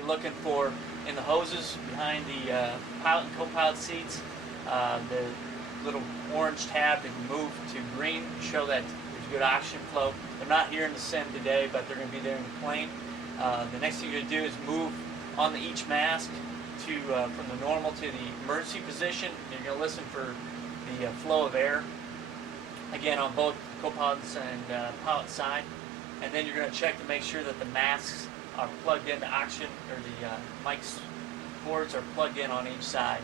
be looking for in the hoses behind the pilot and co-pilot seats, the little orange tab that can move to green to show that there's good oxygen flow. They're not here in the sim today, but they're going to be there in the plane. The next thing you're going to do is move on each mask to from the normal to the emergency position. You're going to listen for the flow of air, again on both co-pilot's and pilot side. And then you're going to check to make sure that the masks are plugged into oxygen, or the mic's cords are plugged in on each side.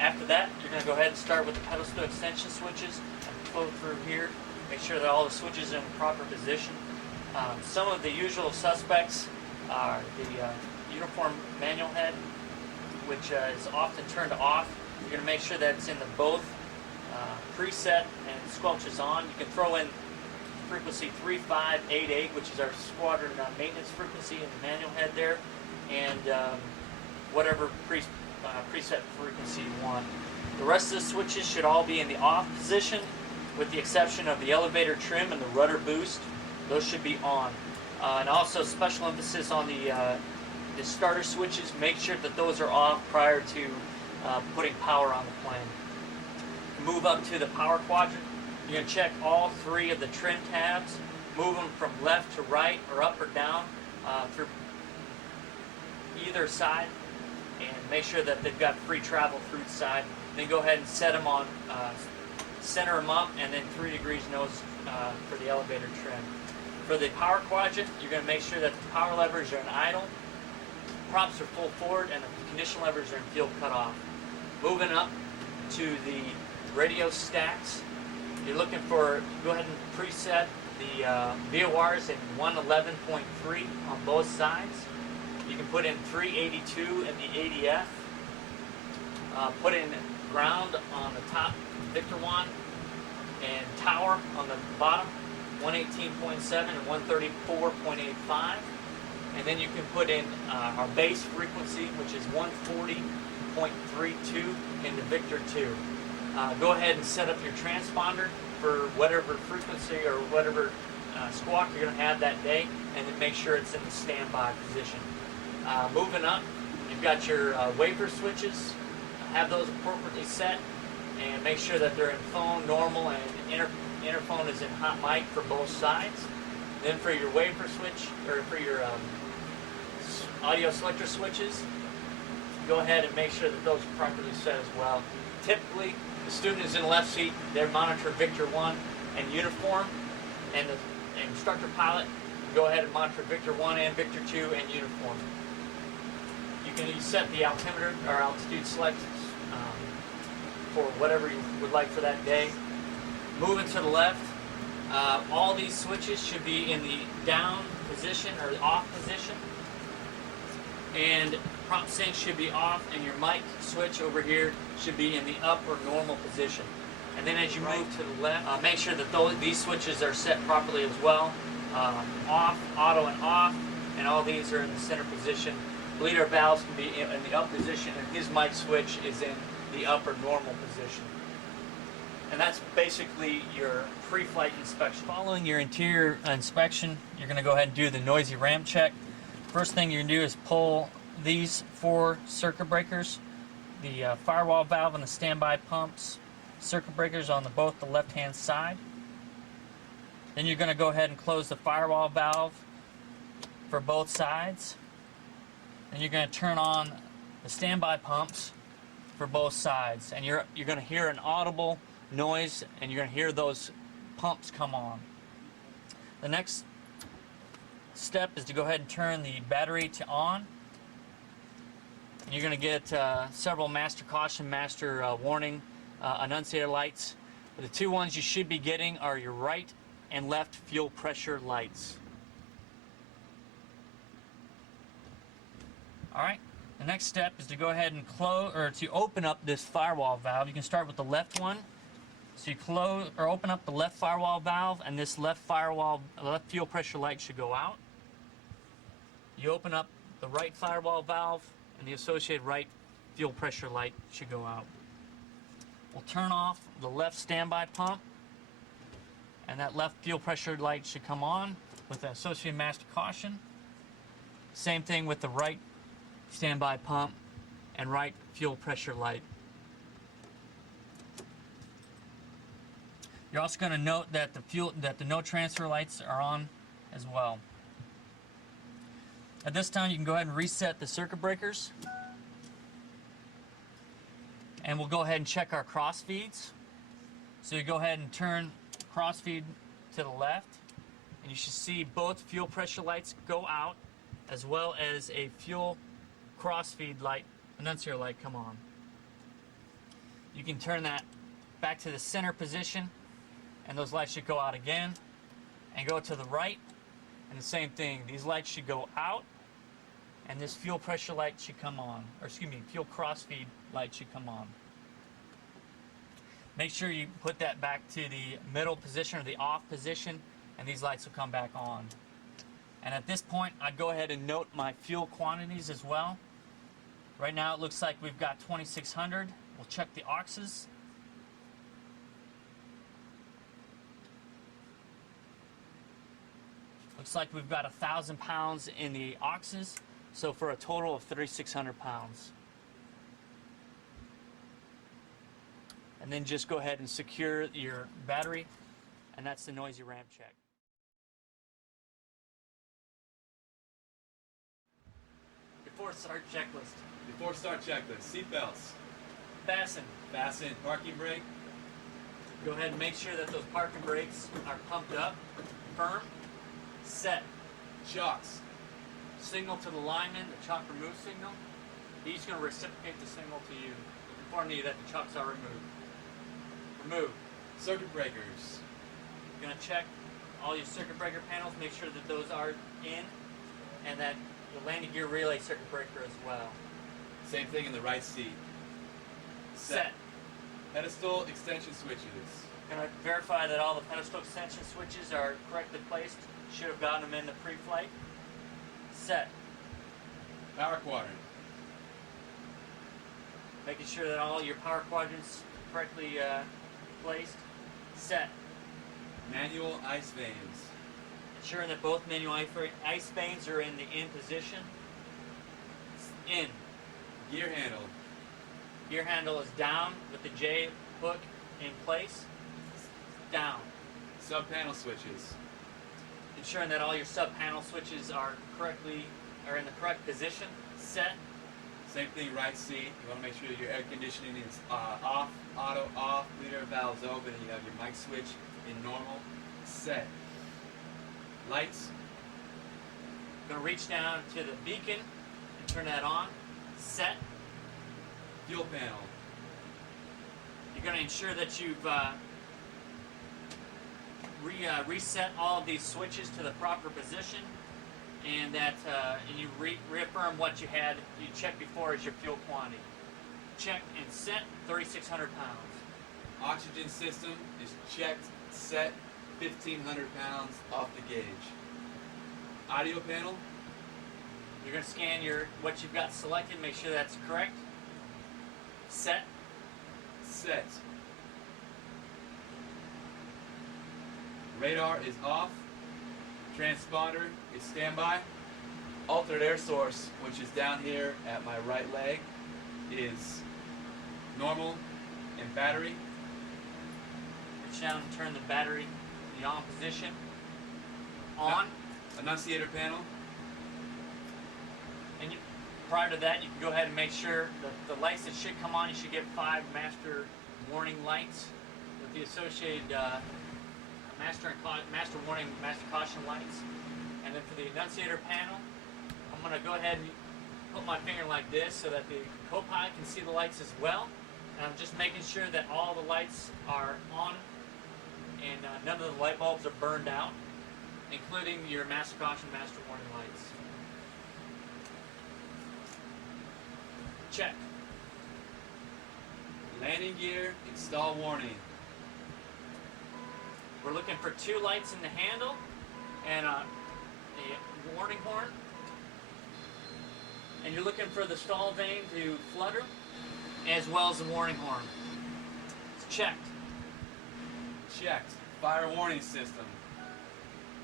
After that, you're going to go ahead and start with the pedestal extension switches and flow through here. Make sure that all the switches are in the proper position. Some of the usual suspects are the uniform manual head, which is often turned off. You're going to make sure that it's in the both preset and squelches on. You can throw in frequency 3588, which is our squadron maintenance frequency in the manual head there, and whatever preset frequency you want. The rest of the switches should all be in the off position, with the exception of the elevator trim and the rudder boost. Those should be on. And also special emphasis on the starter switches. Make sure that those are off prior to putting power on the plane. Move up to the power quadrant. You're going to check all three of the trim tabs. Move them from left to right or up or down through either side, and make sure that they've got free travel through the side. Then go ahead and set them on, center them up, and then 3 degrees nose for the elevator trim. For the power quadrant, you're going to make sure that the power levers are in idle, props are full forward, and the condition levers are in field cutoff. Moving up to the radio stacks, you're looking for, go ahead and preset the VORs in 111.3 on both sides. You can put in 382 in the ADF. Put in ground on the top, Victor 1, and tower on the bottom, 118.7 and 134.85. And then you can put in our base frequency, which is 140.32 into Victor 2. Go ahead and set up your transponder for whatever frequency or whatever squawk you're going to have that day, and then make sure it's in the standby position. Moving up, you've got your wafer switches. Have those appropriately set, and make sure that they're in phone, normal, and interphone is in hot mic for both sides. Then for your wafer switch, or for your audio selector switches, go ahead and make sure that those are properly set as well. Typically, the student is in the left seat, they monitor Victor 1 and uniform, and the instructor pilot go ahead and monitor Victor 1 and Victor 2 and uniform. You can set the altimeter or altitude select for whatever you would like for that day. Moving to the left, all these switches should be in the down position or the off position, and prop sync should be off, and your mic switch over here should be in the up or normal position. And then as you move to the left, make sure that these switches are set properly as well. Off, auto, and off, and all these are in the center position. Bleeder valves can be in the up position, and his mic switch is in the up or normal position. And that's basically your pre-flight inspection. Following your interior inspection, you're going to go ahead and do the noisy ramp check. First thing you're going to do is pull these 4 circuit breakers, the firewall valve and the standby pumps, circuit breakers on both the left-hand side. Then you're going to go ahead and close the firewall valve for both sides. And you're going to turn on the standby pumps for both sides. And you're going to hear an audible noise, and you're going to hear those pumps come on. The next step is to go ahead and turn the battery to on. And you're going to get several master caution, master warning, annunciator lights. But the 2 ones you should be getting are your right and left fuel pressure lights. Alright, the next step is to go ahead and to open up this firewall valve. You can start with the left one. So you close or open up the left firewall valve, and this left fuel pressure light should go out. You open up the right firewall valve, and the associated right fuel pressure light should go out. We'll turn off the left standby pump, and that left fuel pressure light should come on with the associated master caution. Same thing with the right standby pump and right fuel pressure light. You're also going to note that the no transfer lights are on as well. At this time, you can go ahead and reset the circuit breakers. And we'll go ahead and check our cross feeds. So you go ahead and turn cross feed to the left, and you should see both fuel pressure lights go out, as well as a fuel crossfeed light, annunciator light, come on. You can turn that back to the center position, and those lights should go out again. And go to the right, and the same thing. These lights should go out, and this fuel pressure light should come on. Or excuse me, fuel crossfeed light should come on. Make sure you put that back to the middle position or the off position, and these lights will come back on. And at this point, I'd go ahead and note my fuel quantities as well. Right now it looks like we've got 2,600. We'll check the oxes. Looks like we've got 1,000 pounds in the oxes, so for a total of 3,600 pounds. And then just go ahead and secure your battery, and that's the noisy ramp check. Before start checklist. Before start checklist, seat belts. Fasten. Fasten, parking brake. Go ahead and make sure that those parking brakes are pumped up, firm, set. Chocks. Signal to the lineman, the chock remove signal. He's going to reciprocate the signal to you, informing you that the chocks are removed. Remove. Circuit breakers. You're going to check all your circuit breaker panels, make sure that those are in, and that the landing gear relay circuit breaker as well. Same thing in the right seat. Set. Pedestal extension switches. Going to verify that all the pedestal extension switches are correctly placed. Should have gotten them in the pre-flight. Set. Power quadrant. Making sure that all your power quadrants correctly placed. Set. Manual ice vanes. Ensuring that both manual ice vanes are in the in position. In. Gear handle. Gear handle is down with the J hook in place. Down. Sub panel switches. Ensuring that all your sub panel switches are in the correct position. Set. Same thing, right seat. You want to make sure that your air conditioning is off, auto off, leader valves open, and you have your mic switch in normal. Set. Lights. Going to reach down to the beacon and turn that on. Set. Fuel panel. You're going to ensure that you've reset all of these switches to the proper position, and that and you reaffirm what you checked before as your fuel quantity. Check and set 3,600 pounds. Oxygen system is checked, set, 1,500 pounds off the gauge. Audio panel. You're going to scan what you've got selected, make sure that's correct. Set. Set. Radar is off. Transponder is standby. Altered air source, which is down here at my right leg, is normal and battery. Reach down and turn the battery to the on position. On. Annunciator panel. And prior to that, you can go ahead and make sure that the lights that should come on, you should get 5 master warning lights with the associated master warning, master caution lights. And then for the annunciator panel, I'm going to go ahead and put my finger like this so that the co-pilot can see the lights as well. And I'm just making sure that all the lights are on and none of the light bulbs are burned out, including your master caution, master warning lights. Check. Landing gear, install warning. We're looking for 2 lights in the handle and a warning horn. And you're looking for the stall vane to flutter, as well as the warning horn. It's checked. Checked. Fire warning system.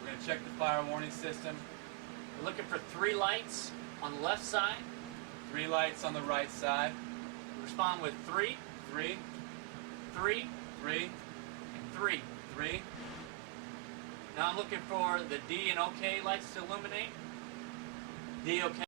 We're going to check the fire warning system. We're looking for 3 lights on the left side. 3 lights on the right side. Respond with 3, 3, 3, 3, and 3. 3. Now I'm looking for the D and OK lights to illuminate. D, OK.